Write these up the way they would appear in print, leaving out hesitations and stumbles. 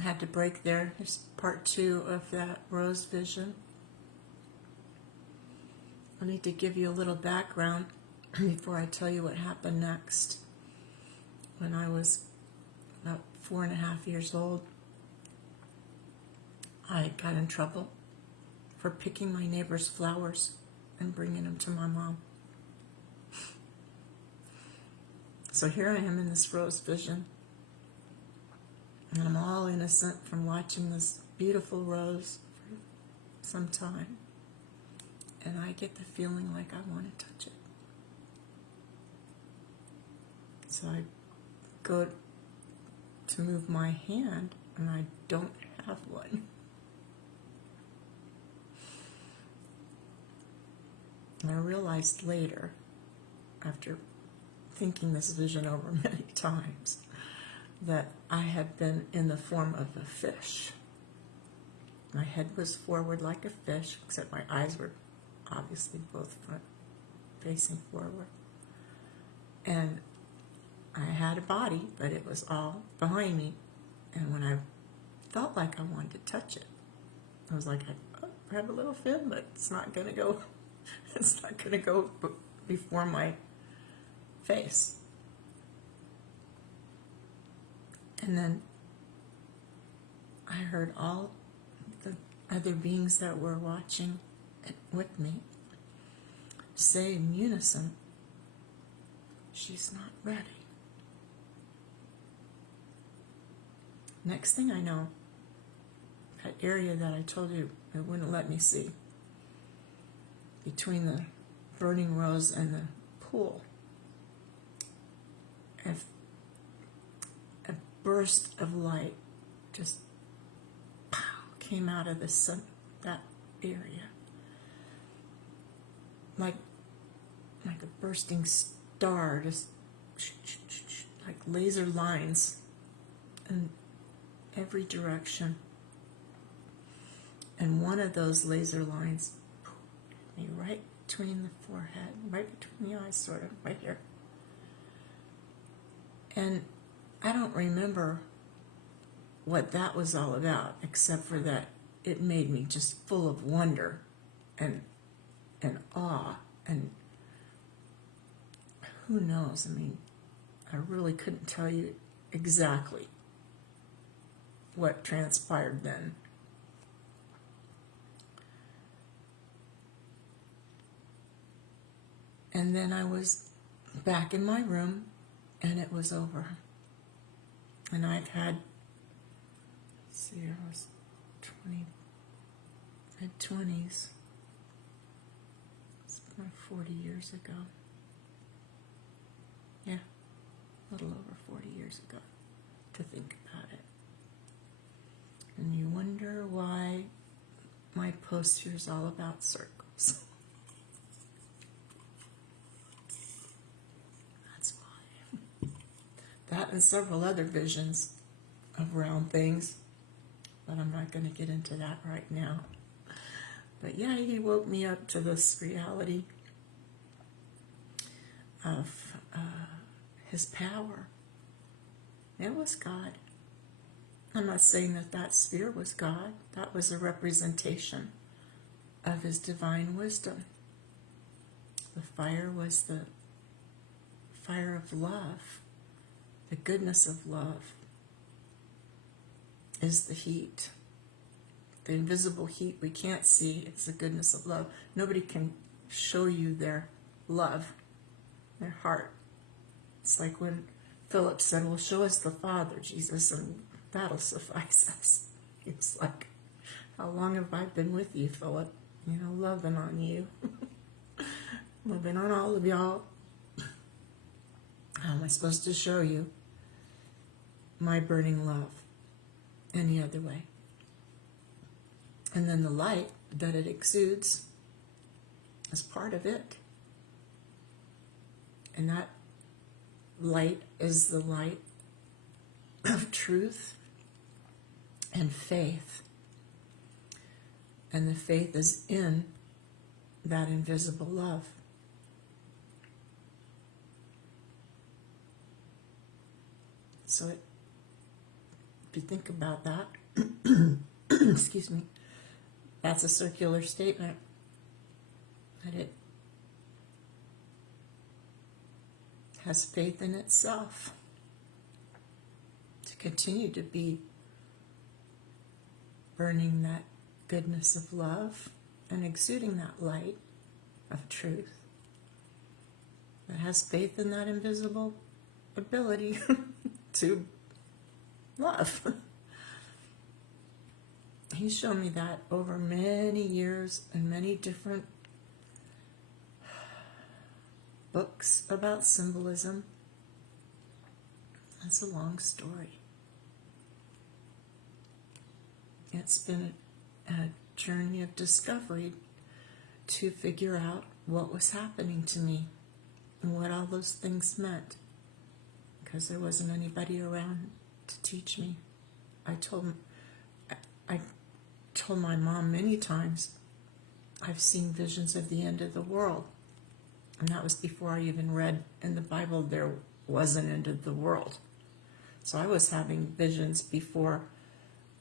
I had to break there. There's part 2 of that rose vision. I need to give you a little background before I tell you what happened next. When I was about 4.5 years old, I got in trouble for picking my neighbor's flowers and bringing them to my mom. So here I am in this rose vision, and I'm all innocent from watching this beautiful rose for some time, and I get the feeling like I want to touch it. So I go to move my hand, and I don't have one. And I realized later, after thinking this vision over many times, that I had been in the form of a fish. My head was forward like a fish, except my eyes were obviously both front, facing forward. And I had a body, but it was all behind me. And when I felt like I wanted to touch it, I was like, I have a little fin, but it's not going to go. It's not going to go before my face. And then I heard all the other beings that were watching with me say in unison, "She's not ready." Next thing I know, that area that I told you it wouldn't let me see, between the burning rose and the pool, a burst of light just pow, came out of the sun, that area, like a bursting star, just like laser lines in every direction. And one of those laser lines hit me right between the forehead, right between the eyes, sort of, right here. And I don't remember what that was all about, except for that it made me just full of wonder and awe, and who knows, I mean, I really couldn't tell you exactly what transpired then. And then I was back in my room, and it was over. And I've had, let's see, I was mid-20s. It's about 40 years ago. Yeah, a little over 40 years ago, to think about it. And you wonder why my post here is all about circles. That's why. That and several other visions of round things, but I'm not going to get into that right now. But yeah, he woke me up to this reality of his power. It was God. I'm not saying that that sphere was God. That was a representation of his divine wisdom. The fire was the fire of love. The goodness of love is the heat. The invisible heat we can't see is the goodness of love. Nobody can show you their love, their heart. It's like when Philip said, well, show us the Father, Jesus, and that'll suffice us. It's like, how long have I been with you, Philip? You know, loving on you. Loving on all of y'all. How am I supposed to show you my burning love any other way? And then the light that it exudes is part of it. And that light is the light of truth and faith. And the faith is in that invisible love. So it If you think about that, excuse me, that's a circular statement. That it has faith in itself to continue to be burning that goodness of love and exuding that light of truth. That has faith in that invisible ability to love. He's shown me that over many years and many different books about symbolism. That's a long story. It's been a journey of discovery to figure out what was happening to me and what all those things meant, because there wasn't anybody around to teach me. I told my mom many times, I've seen visions of the end of the world. And that was before I even read in the Bible there was an end of the world. So I was having visions before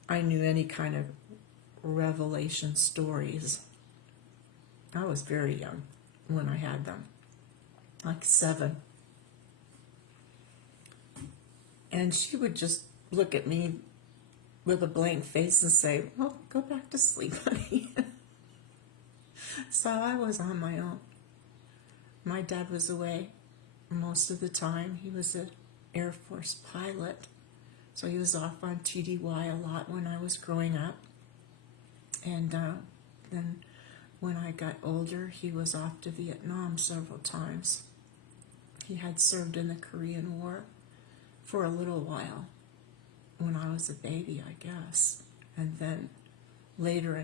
I knew any kind of revelation stories. I was very young when I had them, like 7. And she would just look at me with a blank face and say, well, go back to sleep, honey. So I was on my own. My dad was away most of the time. He was an Air Force pilot. So he was off on TDY a lot when I was growing up. And then when I got older, he was off to Vietnam several times. He had served in the Korean War for a little while when I was a baby, I guess. And then later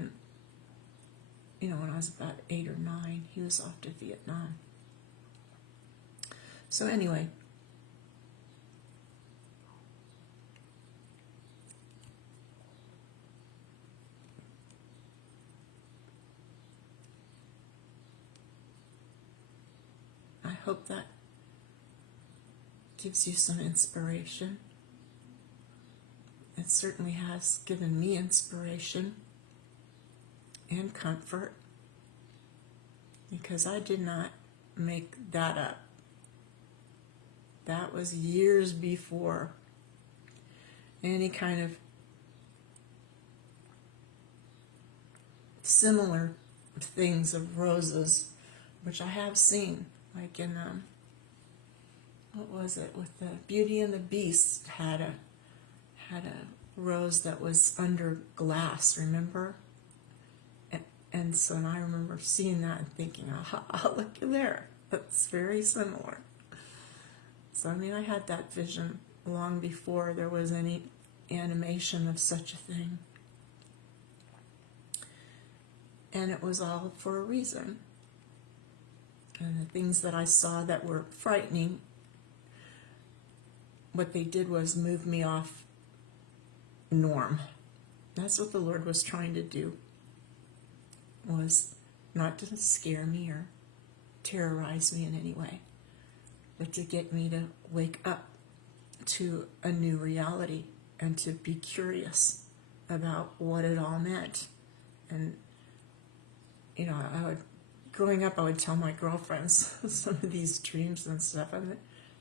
when I was about 8 or 9, he was off to Vietnam. So anyway, I hope that gives you some inspiration. It certainly has given me inspiration and comfort, because I did not make that up. That was years before any kind of similar things of roses, which I have seen, like in what was it, with the Beauty and the Beast had a rose that was under glass, remember? And so I remember seeing that and thinking, aha, look there, that's very similar. So I had that vision long before there was any animation of such a thing. And it was all for a reason. And the things that I saw that were frightening, what they did was move me off norm. That's what the Lord was trying to do, was not to scare me or terrorize me in any way, but to get me to wake up to a new reality and to be curious about what it all meant. And growing up, I would tell my girlfriends some of these dreams and stuff, and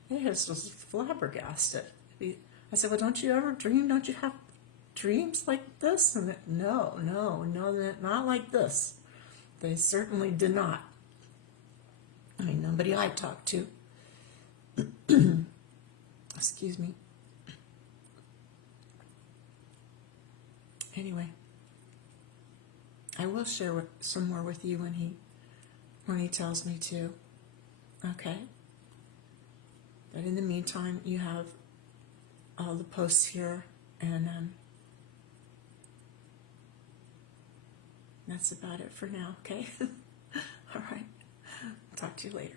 they just was flabbergasted. I said, well, don't you ever dream? Don't you have dreams like this? And no, not like this. They certainly did not. Nobody I talked to. Excuse me. Anyway, I will share some more with you when he tells me to. Okay? But in the meantime, you have all the posts here, and that's about it for now, okay? All right. Talk to you later.